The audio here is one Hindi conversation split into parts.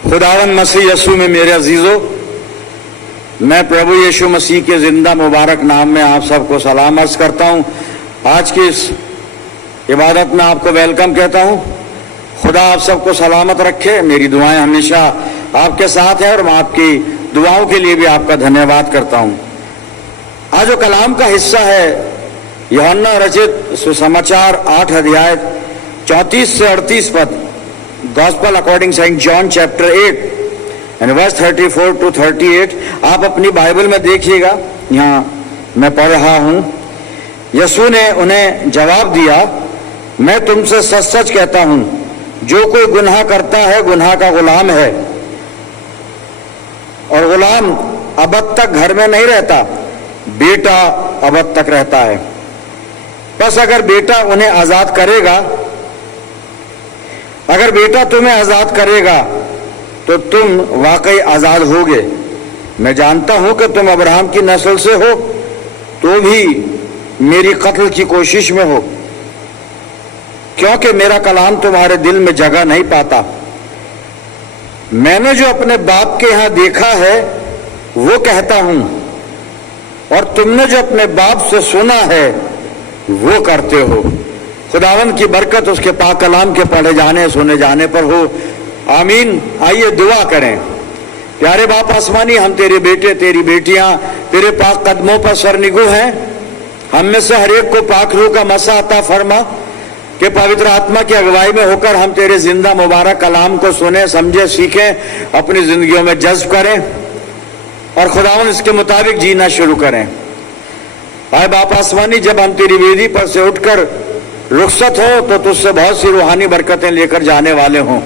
खुदावंद मसीह यीशु में मेरे अजीजों, मैं प्रभु यीशु मसीह के जिंदा मुबारक नाम में आप सबको सलाम अर्ज करता हूं। आज की इस इबादत में आपको वेलकम कहता हूं। खुदा आप सबको सलामत रखे। मेरी दुआएं हमेशा आपके साथ है और मैं आपकी दुआओं के लिए भी आपका धन्यवाद करता हूं। आज जो कलाम का हिस्सा है यूहन्ना रचित सुसमाचार 8 अध्याय 34 से 38 पद, gospel according saint John chapter 8 and verse 34 to 38। आप अपनी बाइबल में देखिएगा, यहाँ मैं पढ़ रहा हूं। यीशु ने उन्हें जवाब दिया, मैं तुमसे सच सच कहता हूं, जो कोई गुनाह करता है गुनाह का गुलाम है, और गुलाम अबद तक घर में नहीं रहता, बेटा अबद तक रहता है। बस अगर बेटा उन्हें आजाद करेगा, अगर बेटा तुम्हें आजाद करेगा तो तुम वाकई आजाद होगे। मैं जानता हूं कि तुम अब्राहम की नस्ल से हो, तो भी मेरी कत्ल की कोशिश में हो, क्योंकि मेरा कलाम तुम्हारे दिल में जगह नहीं पाता। मैंने जो अपने बाप के यहां देखा है वो कहता हूं, और तुमने जो अपने बाप से सुना है वो करते हो। खुदावंद की बरकत उसके पाक कलाम के पढ़े जाने सुने जाने पर हो, आमीन। आइए दुआ करें। प्यारे बाप आसमानी, हम तेरे बेटे तेरी बेटियां तेरे पाक कदमों पर सरनिगू हैं। हम में से हर एक को पाक रूह का मसा अता फरमा कि पवित्र आत्मा की अगुवाई में होकर हम तेरे जिंदा मुबारक कलाम को सुने, समझे, सीखें, अपनी जिंदगियों में जज्ब करें और खुदावंद इसके मुताबिक जीना शुरू करें। आए बाप आसमानी, जब हम तेरी वेदी पर से उठकर रुखसत हो तो तुझसे बहुत सी रूहानी बरकतें लेकर जाने वाले हों।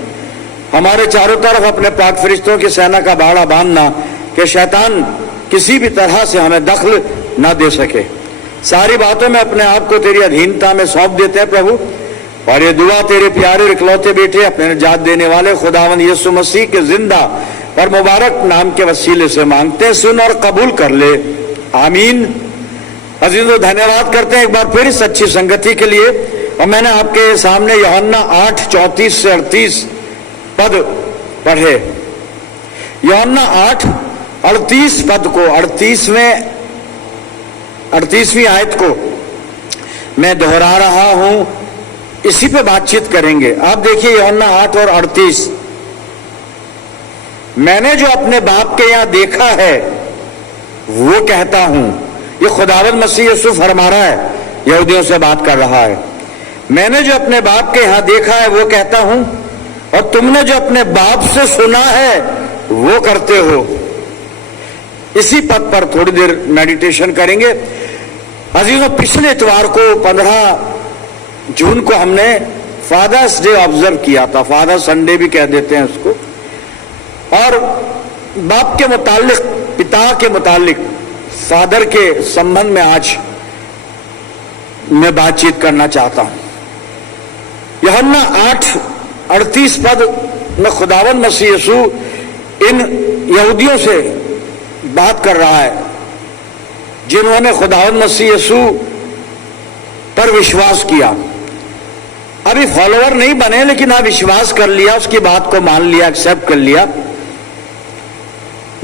हमारे चारों तरफ अपने पाक फरिश्तों की सेना का बाड़ा बांधना कि शैतान किसी भी तरह से हमें दखल न दे सके। सारी बातों में अपने आप को तेरी अधीनता में सौंप देते हैं प्रभु, और ये दुआ तेरे प्यारे इकलौते बेटे अपने निजात देने वाले खुदावंद यीशु मसीह के जिंदा और मुबारक नाम के वसीले से मांगते हैं। सुन और कबूल कर ले, आमीन। अजीजों, धन्यवाद करते हैं एक बार फिर इस अच्छी संगति के लिए। और मैंने आपके सामने यूहन्ना 8 34 से 38 पद पढ़े। यूहन्ना 8 38 पद को 38वीं आयत को मैं दोहरा रहा हूं, इसी पे बातचीत करेंगे। आप देखिए यूहन्ना 8 और 38। मैंने जो अपने बाप के यहां देखा है वो कहता हूं। ये खुदावंद मसीह यीशु फरमा रहा है, यहूदियों से बात कर रहा है। मैंने जो अपने बाप के यहां देखा है वो कहता हूं, और तुमने जो अपने बाप से सुना है वो करते हो। इसी पद पर थोड़ी देर मेडिटेशन करेंगे। अजीजों, पिछले इतवार को 15 जून को हमने फादर्स डे ऑब्जर्व किया था, फादर संडे भी कह देते हैं उसको। और बाप के मुतालिक, पिता के मुतालिक, फादर के संबंध में आज मैं बातचीत करना चाहता हूं। यूहन्ना 8 38 पद में खुदावंद मसीह यीशु इन यहूदियों से बात कर रहा है जिन्होंने खुदावंद मसीह यीशु पर विश्वास किया। अभी फॉलोअर नहीं बने, लेकिन हाँ विश्वास कर लिया, उसकी बात को मान लिया, एक्सेप्ट कर लिया।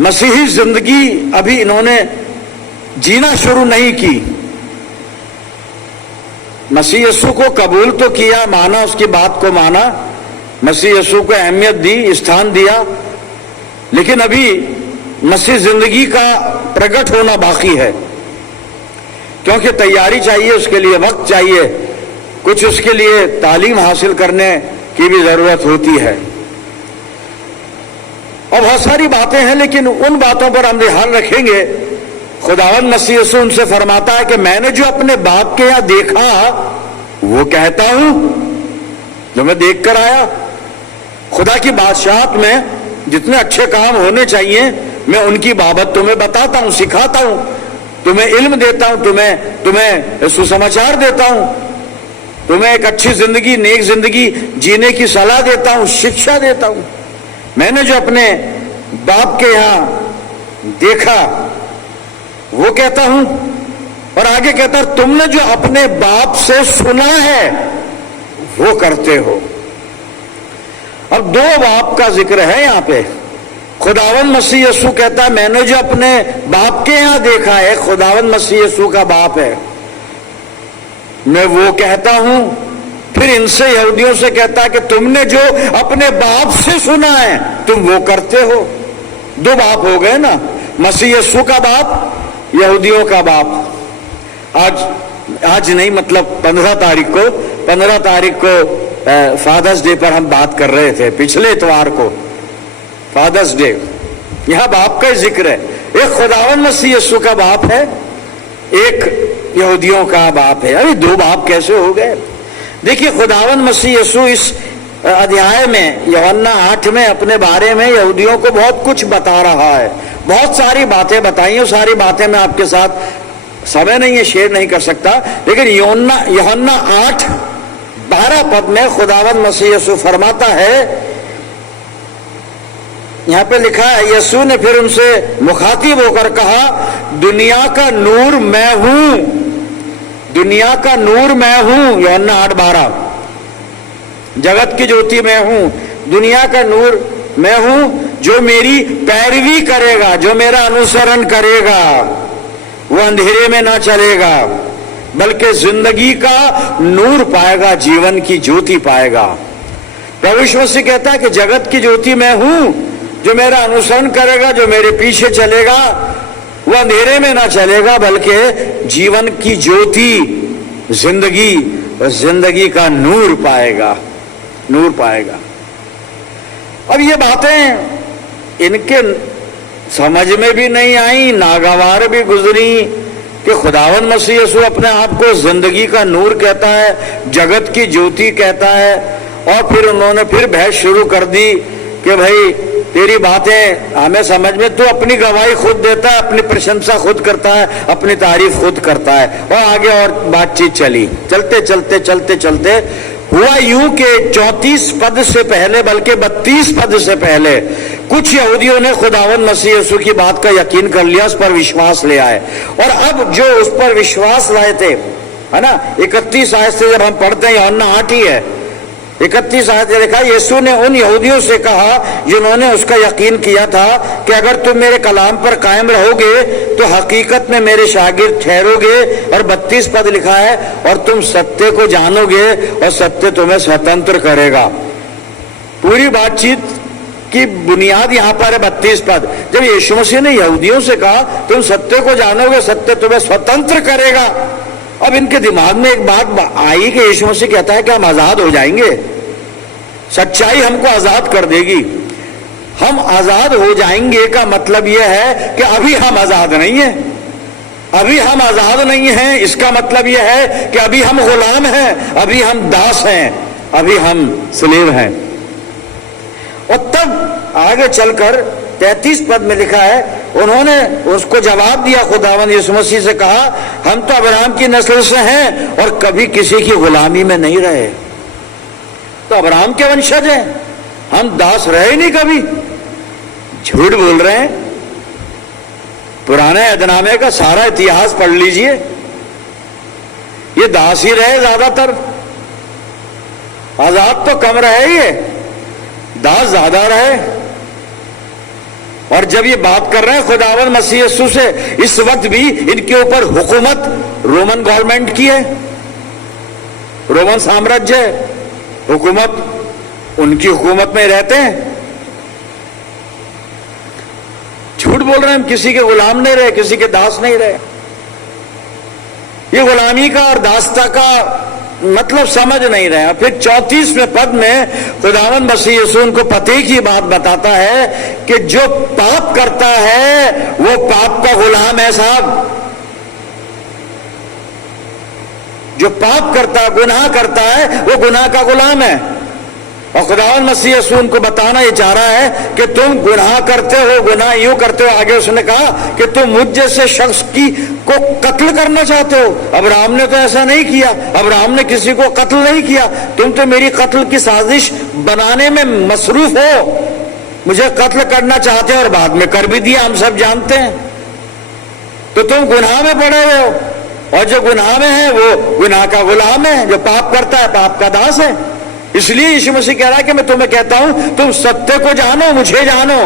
मसीही जिंदगी अभी इन्होंने जीना शुरू नहीं की। मसीह यीशु को कबूल तो किया, माना, उसकी बात को माना, मसीह यीशु को अहमियत दी, स्थान दिया, लेकिन अभी मसीह जिंदगी का प्रकट होना बाकी है, क्योंकि तैयारी चाहिए, उसके लिए वक्त चाहिए, कुछ उसके लिए तालीम हासिल करने की भी जरूरत होती है, और बहुत सारी बातें हैं। लेकिन उन बातों पर हम ध्यान रखेंगे। खुदावंद मसीह यीशु उनसे फरमाता है कि मैंने जो अपने बाप के यहां देखा वो कहता हूं, जो मैं देख कर आया। खुदा की बादशाहत में जितने अच्छे काम होने चाहिए मैं उनकी बाबत तुम्हें बताता हूं, सिखाता हूं, तुम्हें इल्म देता हूं, तुम्हें सुसमाचार देता हूं, तुम्हें एक अच्छी जिंदगी, नेक जिंदगी जीने की सलाह देता हूं, शिक्षा देता हूं। मैंने जो अपने बाप के यहां देखा वो कहता हूं, और आगे कहता है तुमने जो अपने बाप से सुना है वो करते हो। अब दो बाप का जिक्र है यहां पे। खुदावंद मसीह यीशु कहता है मैंने जो अपने बाप के यहां देखा है, खुदावंद मसीह यीशु का बाप है, मैं वो कहता हूं। फिर इनसे यहूदियों से कहता है कि तुमने जो अपने बाप से सुना है तुम वो करते हो। दो बाप हो गए ना, मसीह यीशु का बाप, यहूदियों का बाप। आज नहीं, मतलब 15 तारीख को फादर्स डे पर हम बात कर रहे थे, पिछले इतवार को फादर्स डे। यहां बाप का जिक्र है। एक खुदावंद मसीह यीशु का बाप है, एक यहूदियों का बाप है। अरे दो बाप कैसे हो गए? देखिए, खुदावंद मसीह यीशु इस अध्याय में, यूहन्ना 8 में, अपने बारे में यहूदियों को बहुत कुछ बता रहा है। बहुत सारी बातें बताई हैं, सारी बातें मैं आपके साथ, समय नहीं है, शेयर नहीं कर सकता। लेकिन यूहन्ना 8:12 पद में खुदावंद मसीह यीशु फरमाता है, यहां पे लिखा है, यीशु ने फिर उनसे मुखातिब होकर कहा, दुनिया का नूर मैं हूं, दुनिया का नूर मैं हूं। यूहन्ना 8:12, जगत की ज्योति मैं हूं, दुनिया का नूर मैं हूं। जो मेरी पैरवी करेगा, जो मेरा अनुसरण करेगा, वो अंधेरे में ना चलेगा बल्कि जिंदगी का नूर पाएगा, जीवन की ज्योति पाएगा। प्रभु यीशु मसीह कहता है कि जगत की ज्योति मैं हूं, जो मेरा अनुसरण करेगा, जो मेरे पीछे चलेगा, वो अंधेरे में ना चलेगा बल्कि जीवन की ज्योति, जिंदगी, और जिंदगी का नूर पाएगा, नूर पाएगा। अब ये बातें इनके समझ में भी नहीं आई, नागवार भी गुजरी कि खुदावंद मसीह यीशु अपने आप को जिंदगी का नूर कहता है, जगत की ज्योति कहता है। और फिर उन्होंने फिर बहस शुरू कर दी कि भाई तेरी बातें हमें समझ में, तू अपनी गवाही खुद देता है, अपनी प्रशंसा खुद करता है, अपनी तारीफ खुद करता है। और आगे और बातचीत चली, चलते चलते चलते चलते हुआ यूं कि 34 पद से पहले, बल्कि 32 पद से पहले, कुछ यहूदियों ने खुदावंद मसीह यीशु की बात का यकीन कर लिया, उस पर विश्वास ले आए। और अब जो उस पर विश्वास लाए थे, है ना, 31 आयत से जब हम पढ़ते हैं, यूहन्ना 8 ही है, 31 आयत लिखा, यीशु ने उन यहूदियों से कहा जिन्होंने उसका यकीन किया था कि अगर तुम मेरे कलाम पर कायम रहोगे तो हकीकत में मेरे शागिर्द ठहरोगे। और 32 पद लिखा है, और तुम सत्य को जानोगे और सत्य तुम्हें स्वतंत्र करेगा। पूरी बातचीत की बुनियाद यहां पर है 32 पद। जब यीशु मसीह ने यहूदियों से कहा तुम सत्य को जानोगे, सत्य तुम्हें स्वतंत्र करेगा, अब इनके दिमाग में एक बात आई कि यीशु मसीह कहता है कि हम आजाद हो जाएंगे, सच्चाई हमको आजाद कर देगी। हम आजाद हो जाएंगे का मतलब यह है कि अभी हम आजाद नहीं हैं, अभी हम आजाद नहीं हैं। इसका मतलब यह है कि अभी हम गुलाम हैं, अभी हम दास हैं, अभी हम स्लेव हैं। और तब आगे चलकर 33 पद में लिखा है, उन्होंने उसको जवाब दिया, खुदावंद यीशु मसीह से कहा, हम तो अब्राहम की नस्ल से हैं और कभी किसी की गुलामी में नहीं रहे। तो अब्राहम के वंशज हैं, हम दास रहे नहीं कभी। झूठ बोल रहे हैं। पुराने अहदनामे का सारा इतिहास पढ़ लीजिए, ये दास ही रहे ज्यादातर, आजाद तो कम रहे, ये दास ज्यादा रहे। और जब ये बात कर रहे हैं खुदावंद मसीह यीशु से, इस वक्त भी इनके ऊपर हुकूमत रोमन गवर्नमेंट की है, रोमन साम्राज्य है, हुकूमत उनकी हुकूमत में रहते हैं। झूठ बोल रहे हैं, हम किसी के गुलाम नहीं रहे, किसी के दास नहीं रहे। ये गुलामी का और दासता का मतलब समझ नहीं रहे। फिर 34वें पद में खुदावंद मसीह यीशु उनको पते की बात बताता है कि जो पाप करता है वो पाप का गुलाम है साहब। जो पाप करता है, गुनाह करता है, वो गुनाह का गुलाम है। और खुदावंद मसीह यीशु उनको बताना ये चाह रहा है कि तुम गुनाह करते हो, गुनाह यूं करते हो। आगे उसने कहा कि तुम मुझ जैसे शख्स को कत्ल करना चाहते हो। अब्राहम ने तो ऐसा नहीं किया, अब्राहम ने किसी को कत्ल नहीं किया। तुम तो मेरी कत्ल की साजिश बनाने में मसरूफ हो, मुझे कत्ल करना चाहते हो और बाद में कर भी दिया, हम सब जानते हैं। तो तुम गुनाह में पड़े हुए हो, और जो गुनाह में है वो गुनाह का गुलाम है। जो पाप करता है पाप का दास है। इसलिए यीशु मसीह कह रहा है कि मैं तुम्हें कहता हूं तुम सत्य को जानो, मुझे जानो।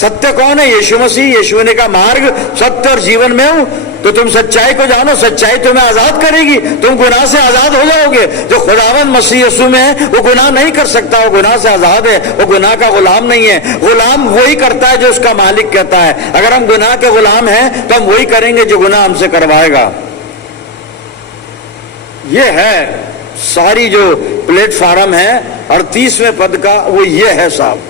सत्य कौन है? यीशु मसीह। यीशु ने कहा मार्ग, सत्य और जीवन में हूं। तो तुम सच्चाई को जानो, सच्चाई तुम्हें आजाद करेगी, तुम गुनाह से आजाद हो जाओगे। जो खुदावंद मसीह यीशु में है वो गुनाह नहीं कर सकता, वो गुनाह से आजाद है, वो गुनाह का गुलाम नहीं है। गुलाम वही करता है जो उसका मालिक कहता है। अगर हम गुनाह के गुलाम हैं तो हम वही करेंगे जो गुनाह हमसे करवाएगा। ये है सारी जो प्लेटफार्म है 38वें पद का, वो ये है साहब।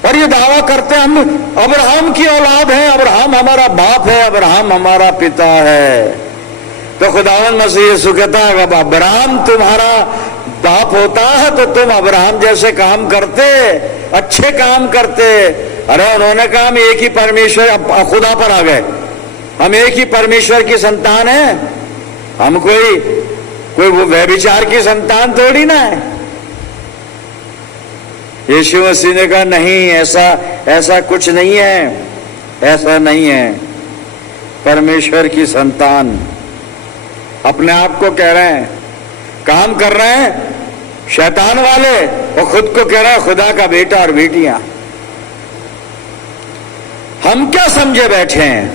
और ये दावा करते हैं हम अब्राहम की औलाद हैं, अब्राहम हमारा बाप है, अब्राहम हमारा पिता है। तो खुदावंद मसीह यीशु कहता है अब अब्राहम तुम्हारा बाप होता है तो तुम अब्राहम जैसे काम करते, अच्छे काम करते। अरे उन्होंने कहा हम एक ही परमेश्वर, खुदा पर आ गए, हम एक ही परमेश्वर की संतान है, हम कोई वो व्यभिचार की संतान थोड़ी ना है। यीशु मसीह ने कहा नहीं, ऐसा कुछ नहीं है, ऐसा नहीं है। परमेश्वर की संतान अपने आप को कह रहे हैं, काम कर रहे हैं शैतान वाले, और खुद को कह रहे हैं खुदा का बेटा और बेटियां। हम क्या समझे बैठे हैं?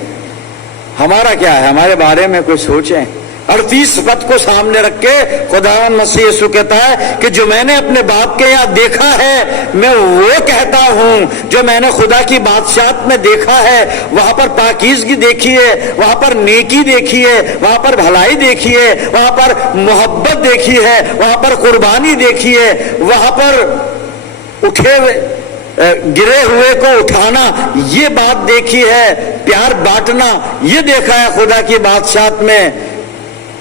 हमारा क्या है? हमारे बारे में कुछ सोचें। 38 पद को सामने रख के खुदावंद मसीह यीशु कहता है कि जो मैंने अपने बाप के यहाँ देखा है मैं वो कहता हूं। जो मैंने खुदा की बादशाहत में देखा है, वहां पर पाकीज़गी देखी है, वहां पर नेकी देखी है, वहां पर भलाई देखी है, वहां पर मोहब्बत देखी है, वहां पर कुर्बानी देखी है, वहां पर उठे हुए गिरे हुए को उठाना, ये बात देखी है, प्यार बांटना ये देखा है खुदा की बादशाहत में,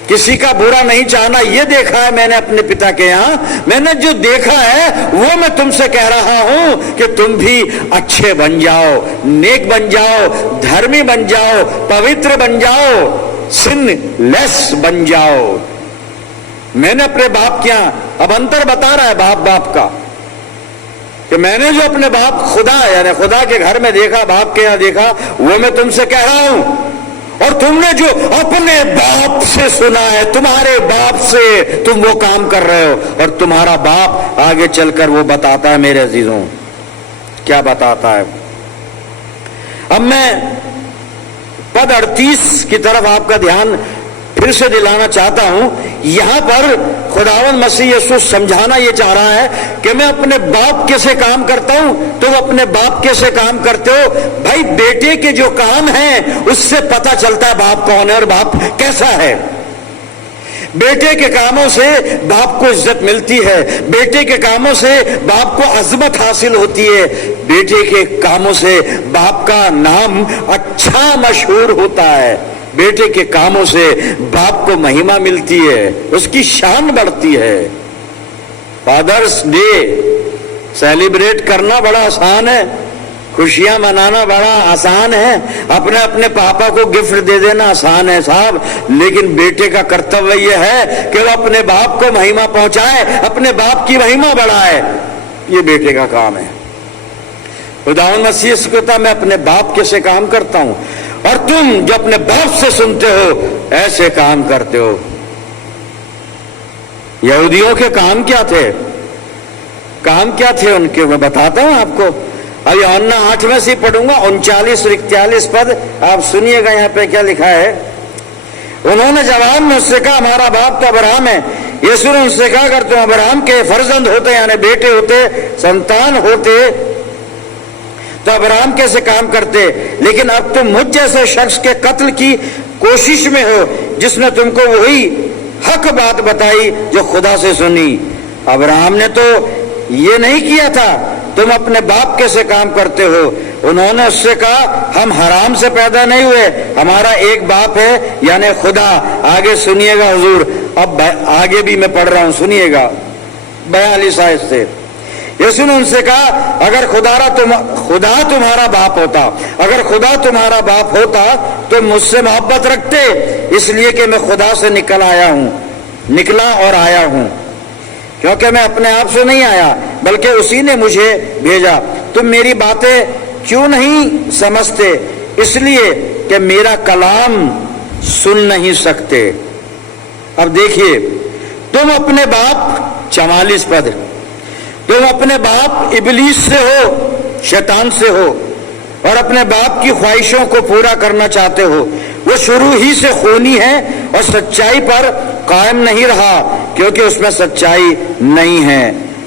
किसी का बुरा नहीं चाहना ये देखा है मैंने अपने पिता के यहाँ। मैंने जो देखा है वो मैं तुमसे कह रहा हूं कि तुम भी अच्छे बन जाओ, नेक बन जाओ, धर्मी बन जाओ, पवित्र बन जाओ, सिनलेस बन जाओ। मैंने अपने बाप के यहाँ, अब अंतर बता रहा है बाप का, कि मैंने जो अपने बाप खुदा यानी खुदा के घर में देखा, बाप के यहाँ देखा, वो मैं तुमसे कह रहा हूं। और तुमने जो अपने बाप से सुना है, तुम्हारे बाप से तुम वो काम कर रहे हो, और तुम्हारा बाप आगे चलकर वो बताता है। मेरे अजीजों, क्या बताता है? अब मैं पद 38 की तरफ आपका ध्यान फिर से दिलाना चाहता हूं। यहां पर खुदावंद मसीह यीशु समझाना यह चाह रहा है कि मैं अपने बाप कैसे काम करता हूं, तुम अपने बाप कैसे काम करते हो। भाई बेटे के जो काम हैं उससे पता चलता है बाप कौन है और बाप कैसा है। बेटे के कामों से बाप को इज्जत मिलती है, बेटे के कामों से बाप को अजमत हासिल होती है, बेटे के कामों से बाप का नाम अच्छा मशहूर होता है, बेटे के कामों से बाप को महिमा मिलती है, उसकी शान बढ़ती है। फादर्स डे सेलिब्रेट करना बड़ा आसान है, खुशियां मनाना बड़ा आसान है, अपने अपने पापा को गिफ्ट दे देना आसान है साहब, लेकिन बेटे का कर्तव्य यह है कि वो अपने बाप को महिमा पहुंचाए, अपने बाप की महिमा बढ़ाए। ये बेटे का काम है। खुदावंद मसीह से कहता मैं अपने बाप कैसे काम करता हूं, और तुम जो अपने बाप से सुनते हो ऐसे काम करते हो। यहूदियों के काम क्या थे? काम क्या थे उनके, मैं बताता हूं आपको। अब यूहन्ना 8 में से पढ़ूंगा 39 और 41 पद, आप सुनिएगा यहाँ पे क्या लिखा है। उन्होंने जवाब में उससे कहा हमारा बाप तो अब्राहम है। यीशु ने उनसे कहा अगर तुम अब्राहम के फर्जंद होते यानी बेटे होते, संतान होते, तो अब्राहम कैसे काम करते, लेकिन अब तुम मुझ जैसे शख्स के कत्ल की कोशिश में हो जिसने तुमको वही हक बात बताई जो खुदा से सुनी। अब्राहम ने तो ये नहीं किया था, तुम अपने बाप कैसे काम करते हो। उन्होंने उससे कहा हम हराम से पैदा नहीं हुए, हमारा एक बाप है यानी खुदा। आगे सुनिएगा हुजूर, अब आगे भी मैं पढ़ रहा हूं, सुनिएगा 42 आयत से। यीशु ने उनसे कहा अगर खुदा तुम्हारा बाप होता, अगर खुदा तुम्हारा बाप होता तो मुझसे मोहब्बत रखते, इसलिए कि मैं खुदा से निकला और आया हूं, क्योंकि मैं अपने आप से नहीं आया बल्कि उसी ने मुझे भेजा। तुम मेरी बातें क्यों नहीं समझते? इसलिए कि मेरा कलाम सुन नहीं सकते। अब देखिए, तुम अपने बाप 44 पद, तुम अपने बाप इबलीस से हो, शैतान से हो, और अपने बाप की ख्वाहिशों को पूरा करना चाहते हो। वो शुरू ही से खूनी है और सच्चाई पर कायम नहीं रहा, क्योंकि उसमें सच्चाई नहीं है।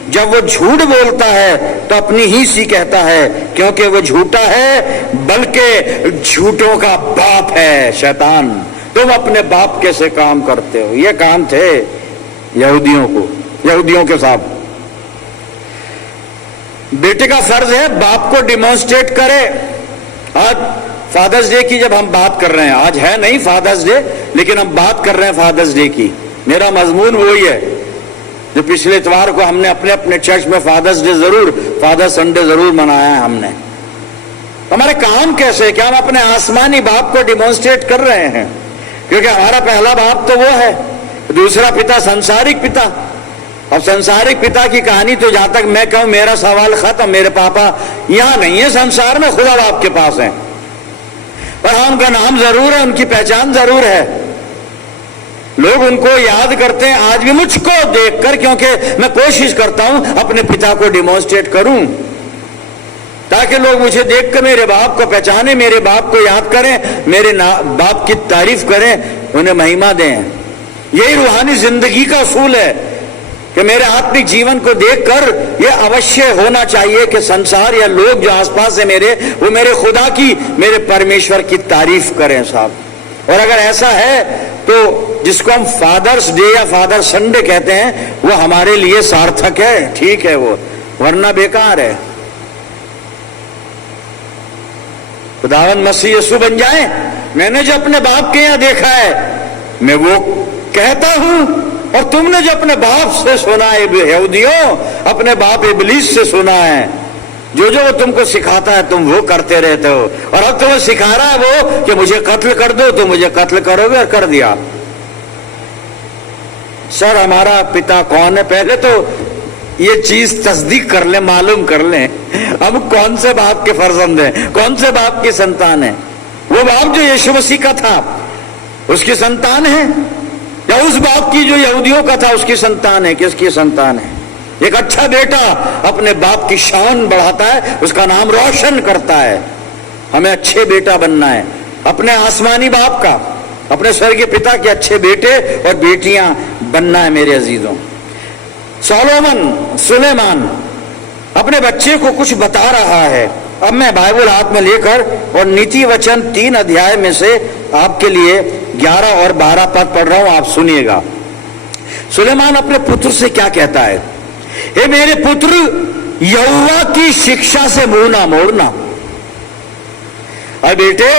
जब वो झूठ बोलता है तो अपनी ही सी कहता है, क्योंकि वो झूठा है, बल्कि झूठों का बाप है शैतान। तुम अपने बाप कैसे काम करते हो? ये काम थे यहूदियों के साथ। बेटे का फर्ज है बाप को डिमॉन्स्ट्रेट करे। आज फादर्स डे की जब हम बात कर रहे हैं, आज है नहीं फादर्स डे, लेकिन हम बात कर रहे हैं फादर्स डे की। मेरा मजमून वही है जो पिछले इतवार को हमने अपने अपने चर्च में फादर्स डे जरूर, फादर संडे जरूर मनाया है हमने। हमारे काम कैसे, क्या हम अपने आसमानी बाप को डिमॉन्स्ट्रेट कर रहे हैं? क्योंकि हमारा पहला बाप तो वो है, दूसरा पिता संसारिक पिता। अब संसारिक पिता की कहानी तो जहां तक मैं कहूं मेरा सवाल खत्म। मेरे पापा यहां नहीं है संसार में, खुदा बाप के पास है। और हाँ, उनका नाम जरूर है, उनकी पहचान जरूर है, लोग उनको याद करते हैं आज भी मुझको देखकर, क्योंकि मैं कोशिश करता हूं अपने पिता को डिमॉन्स्ट्रेट करूं, ताकि लोग मुझे देखकर मेरे बाप को पहचाने, मेरे बाप को याद करें, मेरे बाप की तारीफ करें, उन्हें महिमा दें। यही रूहानी जिंदगी का असूल है कि मेरे आत्मिक जीवन को देखकर यह अवश्य होना चाहिए कि संसार या लोग जो आसपास है मेरे, वो मेरे खुदा की, मेरे परमेश्वर की तारीफ करें साहब। और अगर ऐसा है तो जिसको हम फादर्स डे या फादर संडे कहते हैं, वो हमारे लिए सार्थक है, ठीक है वो, वरना बेकार है। खुदावन मसीह यीशु बन जाए। मैंने जो अपने बाप के यहां देखा है मैं वो कहता हूं, और तुमने जो अपने बाप से सुना है यहूदियों, अपने बाप इबलीस से सुना है, जो जो वो तुमको सिखाता है तुम वो करते रहते हो। और अब तुम्हें सिखा रहा है वो कि मुझे कत्ल कर दो, तो मुझे कत्ल करोगे, और कर दिया। सर हमारा पिता कौन है? पहले तो ये चीज तस्दीक कर ले, मालूम कर ले हम कौन से बाप के फर्जंद हैं, कौन से बाप की संतान है। वो बाप जो यीशु मसीह का था उसकी संतान है, या उस बाप की जो यहूदियों का था उसकी संतान है? किसकी संतान है? एक अच्छा बेटा अपने बाप की शान बढ़ाता है, उसका नाम रोशन करता है। हमें अच्छे बेटा बनना है, अपने आसमानी बाप का, अपने स्वर्गीय पिता के अच्छे बेटे और बेटियां बनना है मेरे अजीजों। सुलेमान अपने बच्चे को कुछ बता रहा है। अब मैं बाइबल हाथ में लेकर और नीति वचन 3 अध्याय में से आपके लिए 11 और 12 पद पढ़ रहा हूं, आप सुनिएगा। सुलेमान अपने पुत्र से क्या कहता है? हे मेरे पुत्र, यहोवा की शिक्षा से मुंह ना मोड़ना। अरे बेटे,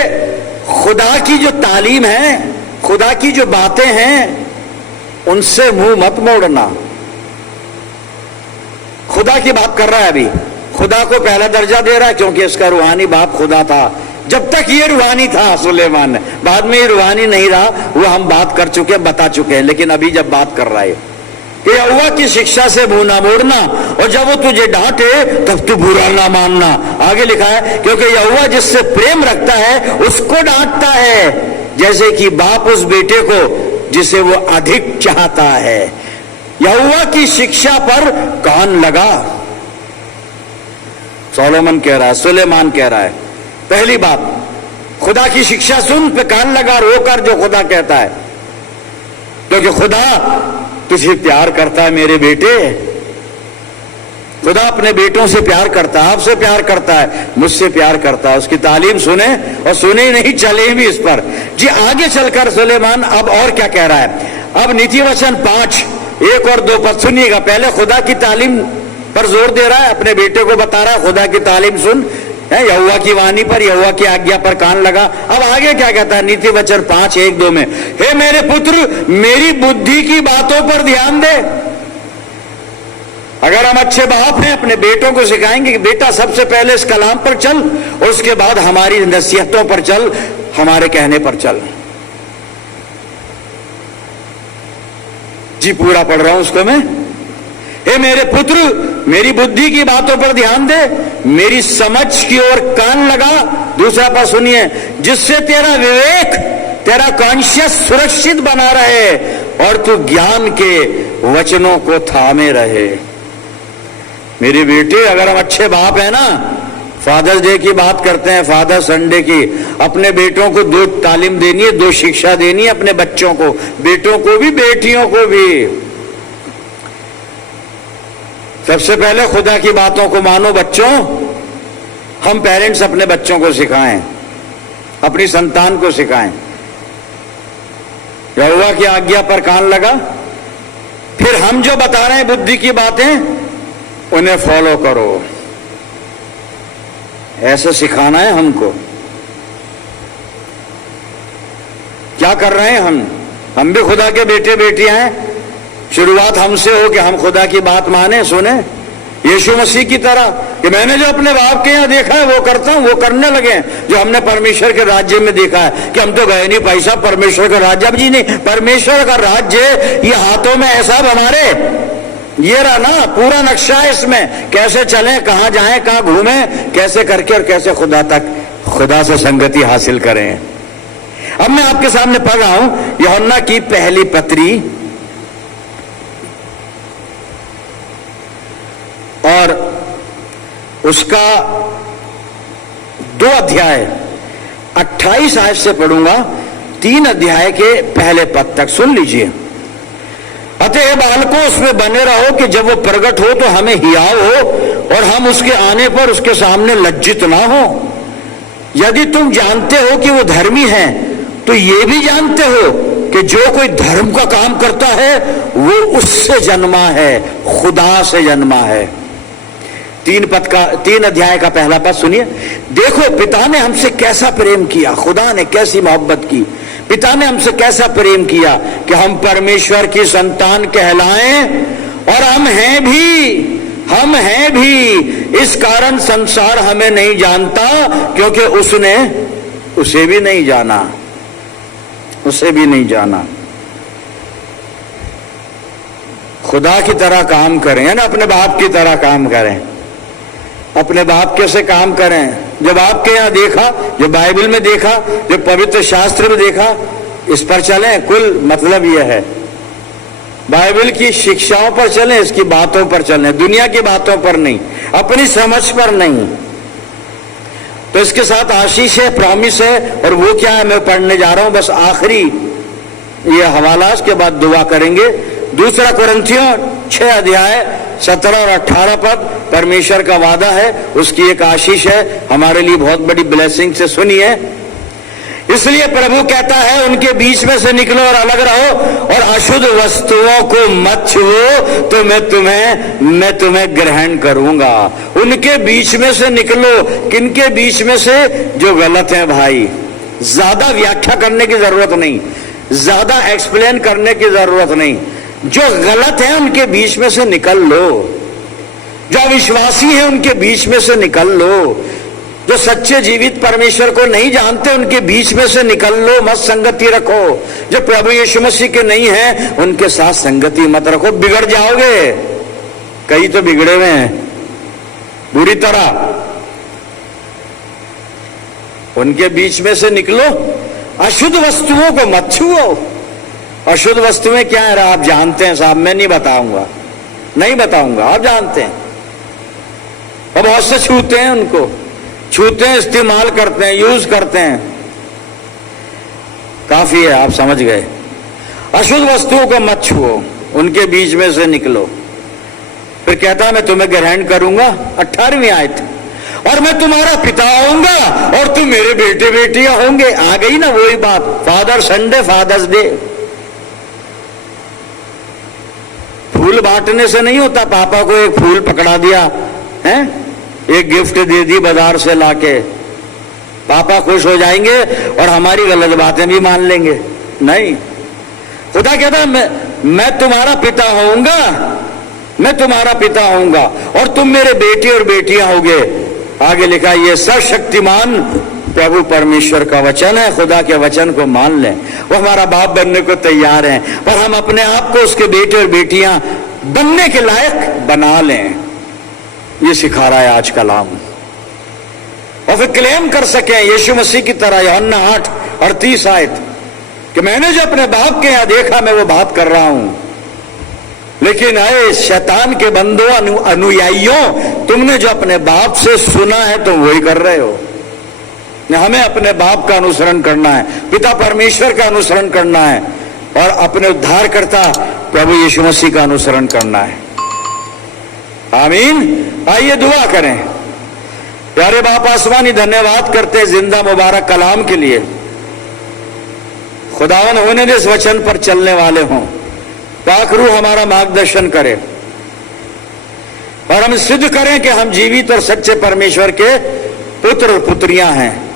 खुदा की जो तालीम है, खुदा की जो बातें हैं, उनसे मुंह मत मोड़ना। खुदा की बात कर रहा है, अभी खुदा को पहला दर्जा दे रहा है, क्योंकि इसका रूहानी बाप खुदा था। जब तक ये रूहानी था सुलेमान, बाद में ये रूहानी नहीं रहा, वो हम बात कर चुके हैं, बता चुके हैं। लेकिन अभी जब बात कर रहा है कि यहोवा की शिक्षा से मुंह ना मोड़ना, और जब वो तुझे डांटे तब तू बुरा ना मानना। आगे लिखा है, क्योंकि यहोवा जिससे प्रेम रखता है उसको डांटता है, जैसे कि बाप उस बेटे को जिसे वो अधिक चाहता है। यहोवा की शिक्षा पर कान लगा, सोलोमन कह रहा है, सुलेमान कह रहा है। पहली बात, खुदा की शिक्षा सुन, पे कान लगा, रोकर जो खुदा कहता है, क्योंकि खुदा तुझे प्यार करता है मेरे बेटे। खुदा अपने बेटों से प्यार करता है, आपसे प्यार करता है, मुझसे प्यार करता है। उसकी तालीम सुने, और सुने ही नहीं, चले भी इस पर। जी आगे चलकर सुलेमान अब और क्या कह रहा है? अब नीति वचन 5 1 और 2 पद सुनिएगा। पहले खुदा की तालीम पर जोर दे रहा है, अपने बेटे को बता रहा है खुदा की तालीम सुन, यहोवा की वाणी पर, यहोवा की आज्ञा पर कान लगा। अब आगे क्या कहता है नीति वचन 5 1 2 में? हे मेरे पुत्र, मेरी बुद्धि की बातों पर ध्यान दे। अगर हम अच्छे बाप हैं, अपने बेटों को सिखाएंगे कि बेटा सबसे पहले इस कलाम पर चल, और उसके बाद हमारी नसीहतों पर चल, हमारे कहने पर चल। जी पूरा पढ़ रहा हूं उसको मैं। हे मेरे पुत्र, मेरी बुद्धि की बातों पर ध्यान दे, मेरी समझ की ओर कान लगा। दूसरा पद सुनिए, जिससे तेरा विवेक, तेरा कॉन्शियस सुरक्षित बना रहे, और तू ज्ञान के वचनों को थामे रहे। मेरी बेटी, अगर हम अच्छे बाप है ना, फादर्स डे की बात करते हैं, फादर संडे की, अपने बेटों को 2 तालीम देनी है, 2 शिक्षा देनी है अपने बच्चों को, बेटों को भी बेटियों को भी। सबसे पहले खुदा की बातों को मानो बच्चों। हम पेरेंट्स अपने बच्चों को सिखाएं, अपनी संतान को सिखाएं, यहोवा की आज्ञा पर कान लगा। फिर हम जो बता रहे हैं बुद्धि की बातें, उन्हें फॉलो करो। ऐसे सिखाना है हमको। क्या कर रहे हैं हम भी खुदा के बेटे बेटियां हैं। शुरुआत हमसे हो कि हम खुदा की बात माने, सुने, यीशु मसीह की तरह कि मैंने जो अपने बाप के यहां देखा है वो करता हूं, वो करने लगे। जो हमने परमेश्वर के राज्य में देखा है कि हम तो गए नहीं पैसा, परमेश्वर का राज्य। अब जी नहीं, परमेश्वर का राज्य ये हाथों में है साहब हमारे। ये रहा ना पूरा नक्शा है इसमें, कैसे चलें, कहां जाएं, कहां घूमें, कैसे करके और कैसे खुदा से संगति हासिल करें। अब मैं आपके सामने पढ़ रहा हूं यूहन्ना की पहली पत्री और उसका 2 अध्याय 28 आयत से पढ़ूंगा, 3 अध्याय के पहले पद तक सुन लीजिए। अतः बालकों उसमें बने रहो कि जब वो प्रकट हो तो हमें हियाव हो और हम उसके आने पर उसके सामने लज्जित ना हो। यदि तुम जानते हो कि वो धर्मी है तो ये भी जानते हो कि जो कोई धर्म का काम करता है वो उससे जन्मा है, खुदा से जन्मा है। 3 अध्याय का पहला पद सुनिए। देखो पिता ने हमसे कैसा प्रेम किया, खुदा ने कैसी मोहब्बत की, पिता ने हमसे कैसा प्रेम किया कि हम परमेश्वर की संतान कहलाएं, और हम हैं भी। इस कारण संसार हमें नहीं जानता क्योंकि उसने उसे भी नहीं जाना। खुदा की तरह काम करें, है ना, अपने बाप की तरह काम करें। अपने बाप कैसे काम करें, जब आपके यहां देखा, जो बाइबल में देखा, जो पवित्र शास्त्र में देखा, इस पर चलें। कुल मतलब यह है बाइबल की शिक्षाओं पर चलें, इसकी बातों पर चलें, दुनिया की बातों पर नहीं, अपनी समझ पर नहीं। तो इसके साथ आशीष है, प्रॉमिस है, और वो क्या है मैं पढ़ने जा रहा हूं, बस आखिरी ये हवाला, उसके बाद दुआ करेंगे। 2 कुरिन्थियों 6 अध्याय 17 और 18 पद, परमेश्वर का वादा है, उसकी एक आशीष है हमारे लिए, बहुत बड़ी ब्लेसिंग से सुनिए। इसलिए प्रभु कहता है उनके बीच में से निकलो और अलग रहो और अशुद्ध वस्तुओं को मत छुओ तो मैं तुम्हें ग्रहण करूंगा। उनके बीच में से निकलो, किनके बीच में से? जो गलत है भाई। ज्यादा व्याख्या करने की जरूरत नहीं, ज्यादा एक्सप्लेन करने की जरूरत नहीं। जो गलत है उनके बीच में से निकल लो, जो अविश्वासी है उनके बीच में से निकल लो, जो सच्चे जीवित परमेश्वर को नहीं जानते उनके बीच में से निकल लो, मत संगति रखो। जो प्रभु यीशु मसीह के नहीं है उनके साथ संगति मत रखो, बिगड़ जाओगे। कई तो बिगड़े हुए हैं बुरी तरह, उनके बीच में से निकलो। अशुद्ध वस्तुओं को मत छुओ। अशुद्ध वस्तुएं क्या है आप जानते हैं साहब, मैं नहीं बताऊंगा, आप जानते हैं। और बहुत से छूते हैं, उनको छूते हैं, इस्तेमाल करते हैं, यूज करते हैं, काफी है, आप समझ गए। अशुद्ध वस्तुओं को मत छुओ, उनके बीच में से निकलो। फिर कहता मैं तुम्हें ग्रहण करूंगा, 18वीं आयत, और मैं तुम्हारा पिता होऊंगा और तुम मेरे बेटे बेटियां होंगे। आ गई ना वही बात, फादर संडे, फादर्स डे। फूल बांटने से नहीं होता, पापा को एक फूल पकड़ा दिया है, एक गिफ्ट दे दी बाजार से लाके, पापा खुश हो जाएंगे और हमारी गलत बातें भी मान लेंगे। नहीं, खुदा कहता मैं तुम्हारा पिता होऊंगा और तुम मेरे बेटे और बेटियां होगे। आगे लिखा ये सर्वशक्तिमान प्रभु परमेश्वर का वचन है। खुदा के वचन को मान लें, वो हमारा बाप बनने को तैयार है, पर हम अपने आप को उसके बेटे और बेटियां बनने के लायक बना लें। ये सिखा रहा है आज कलाम, और फिर क्लेम कर सकें यीशु मसीह की तरह। यूहन्ना 8:38 आयत कि मैंने जो अपने बाप के यहां देखा मैं वो बात कर रहा हूं। लेकिन अरे शैतान के बंदों, अनुयायियों, तुमने जो अपने बाप से सुना है तुम वही कर रहे हो। हमें अपने बाप का अनुसरण करना है, पिता परमेश्वर का अनुसरण करना है और अपने उद्धारकर्ता प्रभु यीशु मसीह का अनुसरण करना है। आमीन। आइए दुआ करें। प्यारे बाप आसमानी, धन्यवाद करते जिंदा मुबारक कलाम के लिए। खुदावन होने दे इस वचन पर चलने वाले हों, पाक रूह हमारा मार्गदर्शन करे और हम सिद्ध करें कि हम जीवित और सच्चे परमेश्वर के पुत्र और पुत्रियां हैं।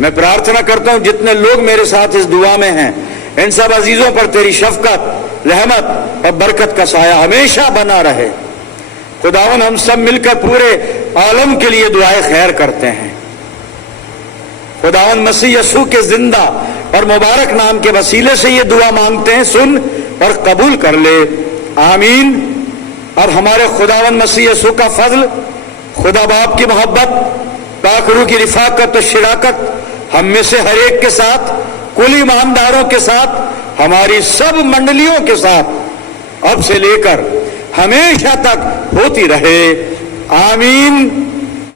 मैं प्रार्थना करता हूं जितने लोग मेरे साथ इस दुआ में हैं, इन सब अजीजों पर तेरी शफकत, रहमत और बरकत का साया हमेशा बना रहे। खुदावन हम सब मिलकर पूरे आलम के लिए दुआएं खैर करते हैं। खुदावन मसीह यीशु के जिंदा और मुबारक नाम के वसीले से ये दुआ मांगते हैं, सुन और कबूल कर ले। आमीन। अब हमारे खुदावन मसीह यीशु का फजल, खुदा बाप की मोहब्बत, पाक रूह की रिफाकत और शिराकत हम में से हर एक के साथ, कुल ईमानदारों के साथ, हमारी सब मंडलियों के साथ अब से लेकर हमेशा तक होती रहे। आमीन।